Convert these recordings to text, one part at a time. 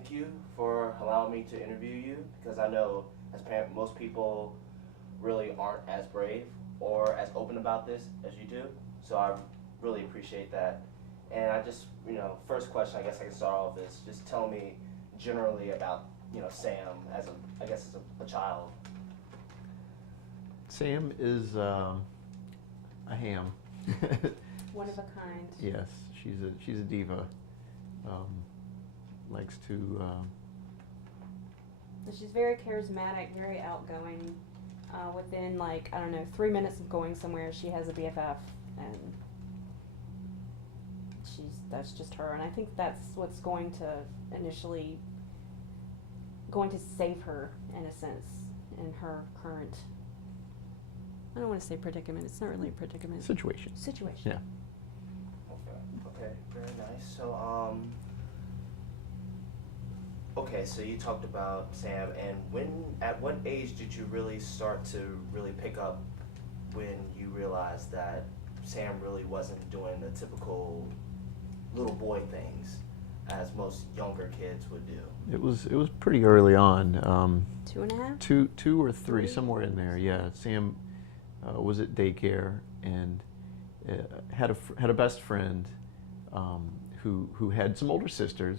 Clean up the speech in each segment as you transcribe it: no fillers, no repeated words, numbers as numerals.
thank you for allowing me to interview you because I know as parent, most people really aren't as brave or as open about this as you do. So I really appreciate that. And I just, first question I guess I can start off is just tell me generally about, Sam as a child. Sam is a ham. One of a kind. Yes, she's a diva. Likes to. She's very charismatic, very outgoing. Within 3 minutes of going somewhere, she has a BFF, and that's just her. And I think that's what's going to save her in a sense in her current. I don't want to say predicament. It's not really a predicament. Situation. Situation. Yeah. Okay, very nice. So, okay, so you talked about Sam, and at what age did you really start to really pick up when you realized that Sam really wasn't doing the typical little boy things as most younger kids would do? It was pretty early on. 2.5. Two or three, somewhere in there. Yeah. Sam was at daycare and had a best friend who had some older sisters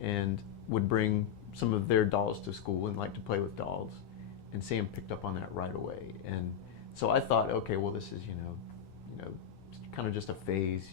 and would bring some of their dolls to school and like to play with dolls. And Sam picked up on that right away. And so I thought, okay, well, this is kind of just a phase.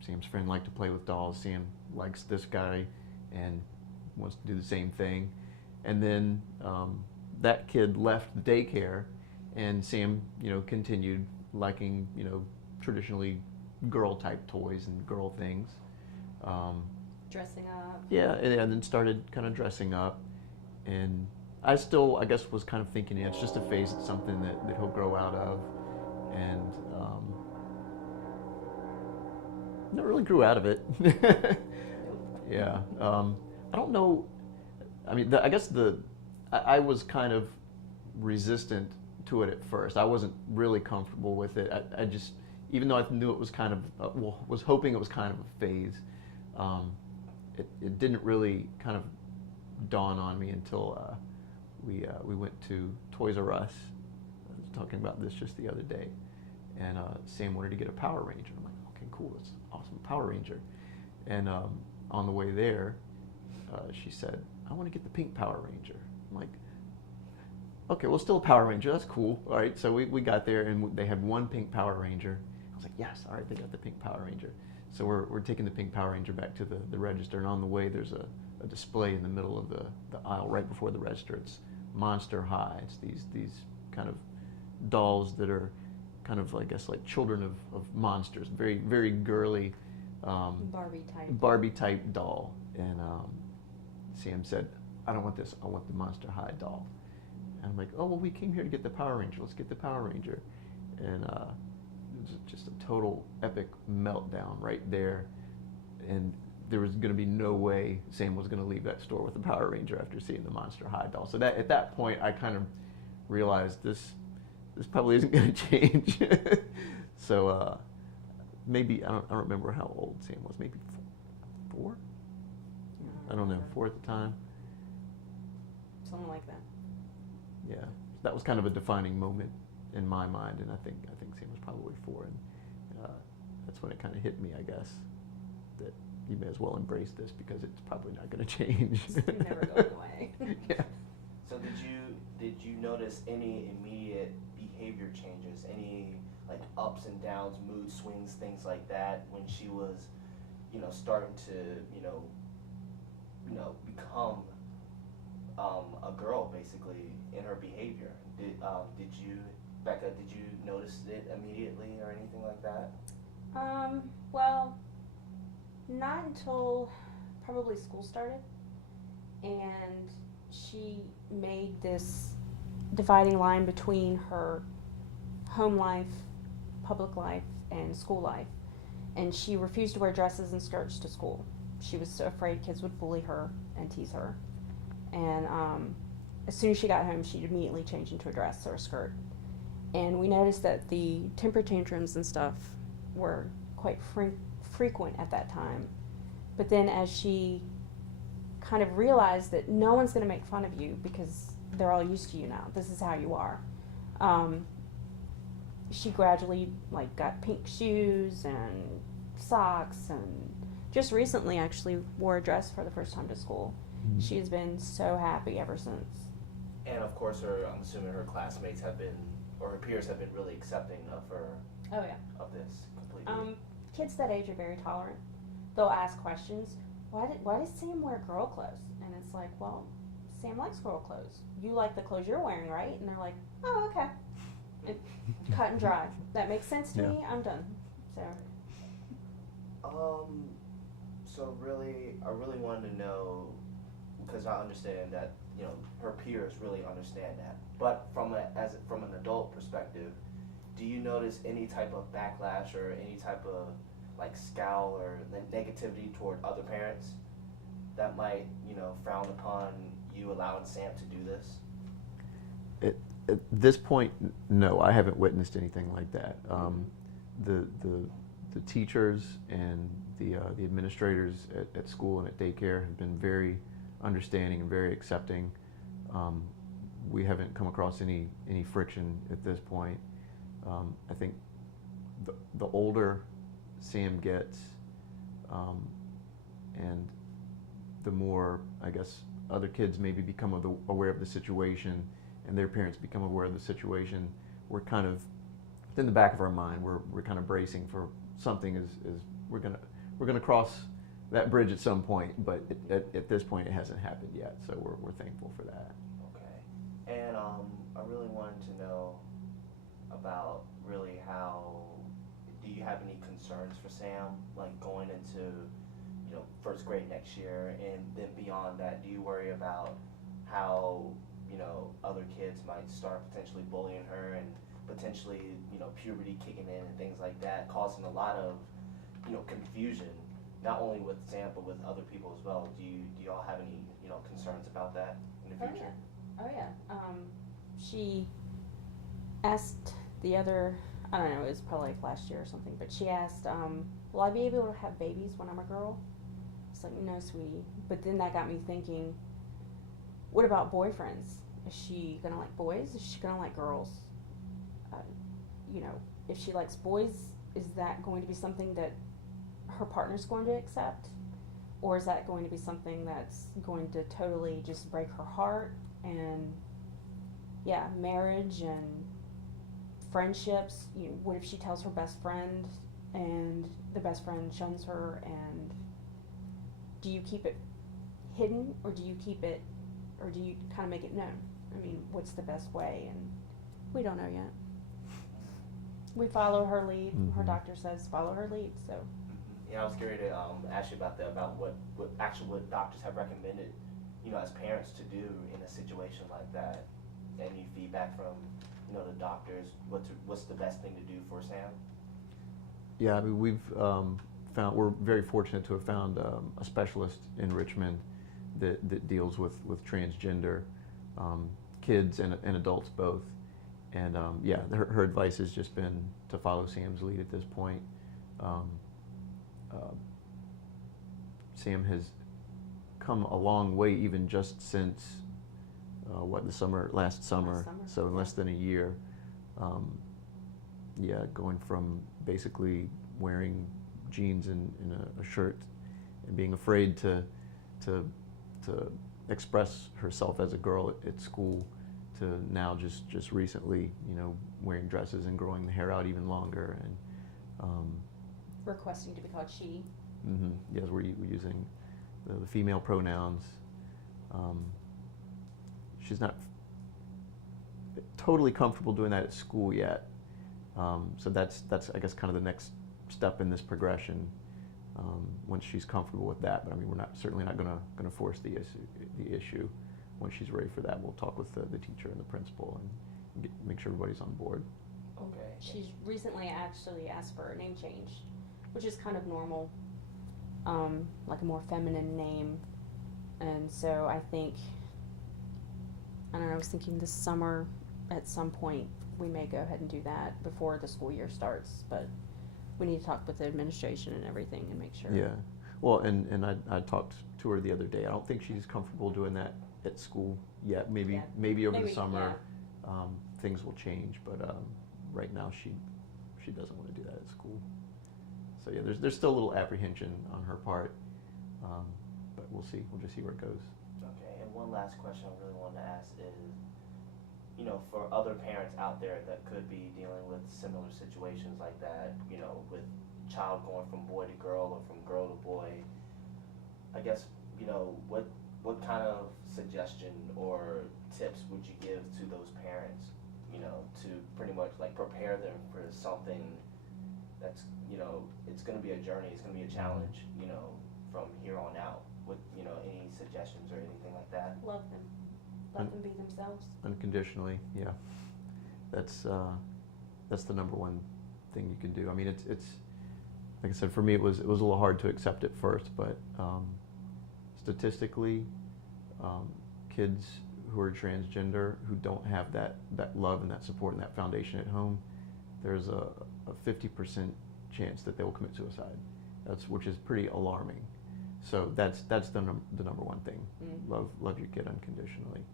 Sam's friend liked to play with dolls. Sam likes this guy and wants to do the same thing. And then that kid left the daycare, and Sam, continued liking, traditionally girl-type toys and girl things. Dressing up. Yeah, and then started kind of dressing up. And I still, I guess, was kind of thinking, it's just a phase, it's something that he'll grow out of. And never really grew out of it. Yeah. I don't know. I mean, I guess I was kind of resistant to it at first. I wasn't really comfortable with it. I just, even though I knew it was kind of, was hoping it was kind of a phase, it didn't really kind of dawn on me until we went to Toys R Us. I was talking about this just the other day, and Sam wanted to get a Power Ranger. I'm like, okay, cool, that's awesome, Power Ranger. And on the way there, she said, I want to get the pink Power Ranger. I'm like, okay, well, still a Power Ranger, that's cool. All right, so we got there and they had one pink Power Ranger. I was like, yes, all right, they got the pink Power Ranger. So we're taking the pink Power Ranger back to the register, and on the way there's a display in the middle of the aisle right before the register. It's Monster High. It's these kind of dolls that are kind of, I guess, like children of monsters, very, very girly Barbie type doll. And Sam said, I don't want this, I want the Monster High doll. And I'm like, oh, well, we came here to get the Power Ranger, let's get the Power Ranger. And it was just a total epic meltdown right there. And there was going to be no way Sam was going to leave that store with the Power Ranger after seeing the Monster High doll. So that at that point, I kind of realized this probably isn't going to change. So maybe, I don't remember how old Sam was, maybe four? I don't know, 4 at the time. Something like that. Yeah, that was kind of a defining moment in my mind, and I think Sam was probably 4, and that's when it kind of hit me, I guess, that you may as well embrace this because it's probably not going to change. It's never going away. Yeah. So did you notice any immediate behavior changes, any like ups and downs, mood swings, things like that when she was, starting to, become a girl basically in her behavior? Did you, Becca, did you notice it immediately or anything like that? Well, not until probably school started, and she made this dividing line between her home life, public life, and school life. And she refused to wear dresses and skirts to school. She was so afraid kids would bully her and tease her. And as soon as she got home, she'd immediately change into a dress or a skirt. And we noticed that the temper tantrums and stuff were quite frequent at that time. But then as she kind of realize that no one's going to make fun of you because they're all used to you now. This is how you are. She gradually like got pink shoes and socks, and just recently actually wore a dress for the first time to school. Mm-hmm. She has been so happy ever since. And of course, I'm assuming her classmates have been, or her peers have been really accepting of her, Oh yeah. of this completely. Kids that age are very tolerant. They'll ask questions. Why does Sam wear girl clothes? And it's like, well, Sam likes girl clothes. You like the clothes you're wearing, right? And they're like, oh, okay. Cut and dry. That makes sense to me. I'm done. So. So really, I really wanted to know, because I understand that, you know, her peers really understand that. But from an adult perspective, do you notice any type of backlash or any type of like scowl or negativity toward other parents that might, you know, frown upon you allowing Sam to do this? At this point, no, I haven't witnessed anything like that. The teachers and the administrators at school and at daycare have been very understanding and very accepting. We haven't come across any friction at this point. I think the older Sam gets, and the more, I guess, other kids maybe become aware of the situation, and their parents become aware of the situation, we're kind of, in the back of our mind, we're kind of bracing for something is we're gonna cross that bridge at some point, but at this point it hasn't happened yet, so we're thankful for that. Okay. And I really wanted to know about really how, do you have any concerns for Sam, like going into, you know, first grade next year, and then beyond that, do you worry about how, you know, other kids might start potentially bullying her and potentially, you know, puberty kicking in and things like that, causing a lot of, you know, confusion, not only with Sam but with other people as well? Do y'all have any, you know, concerns about that in the future? Oh yeah. She asked the other, I don't know, it was probably like last year or something, but she asked, will I be able to have babies when I'm a girl? It's like, no, sweetie. But then that got me thinking, what about boyfriends? Is she gonna like boys? Is she gonna like girls? You know, if she likes boys, is that going to be something that her partner's going to accept? Or is that going to be something that's going to totally just break her heart? And yeah, marriage and friendships, you know, what if she tells her best friend and the best friend shuns her? And do you keep it hidden, or do you keep it, or do you kind of make it known? I mean, what's the best way? And we don't know yet. We follow her lead. Mm-hmm. Her doctor says follow her lead. So. Yeah, I was curious to ask you about that, about what doctors have recommended, you know, as parents to do in a situation like that. Any feedback from, you know, the doctors? What's the best thing to do for Sam? Yeah, I mean, we're very fortunate to have found a specialist in Richmond that deals with transgender kids and adults both. And yeah, her advice has just been to follow Sam's lead at this point. Sam has come a long way, even just since last summer. So in less than a year. Yeah, going from basically wearing jeans and a shirt and being afraid to express herself as a girl at school, to now just recently, you know, wearing dresses and growing the hair out even longer, and requesting to be called she. Mm-hmm. Yes, we're using the female pronouns. She's not totally comfortable doing that at school yet, so that's I guess kind of the next step in this progression. Once she's comfortable with that, but I mean, we're certainly not going to force the issue. Once she's ready for that, we'll talk with the teacher and the principal and make sure everybody's on board. Okay. She's recently actually asked for a name change, which is kind of normal, like a more feminine name. And so I think, I don't know, I was thinking this summer at some point we may go ahead and do that before the school year starts, but we need to talk with the administration and everything and make sure. Yeah. Well, and I talked to her the other day. I don't think she's comfortable doing that at school yet. Maybe Yeah. maybe over the Maybe, summer, things will change. But right now, she doesn't want to do that at school. So yeah, there's still a little apprehension on her part, but we'll see. We'll just see where it goes. Okay, and one last question I really wanted to ask is, you know, for other parents out there that could be dealing with similar situations like that, you know, with child going from boy to girl or from girl to boy, I guess, you know, what kind of suggestion or tips would you give to those parents, you know, to pretty much like prepare them for something that's, you know, it's going to be a journey, it's going to be a challenge, you know, from here on out, with, you know, any suggestions or anything like that? Love them. Let them be themselves. Unconditionally, yeah. That's the number one thing you can do. I mean, it's like I said, for me it was a little hard to accept at first, but statistically, kids who are transgender who don't have that love and that support and that foundation at home, there's a 50% chance that they will commit suicide. Which is pretty alarming. So that's the number one thing. Mm-hmm. Love your kid unconditionally.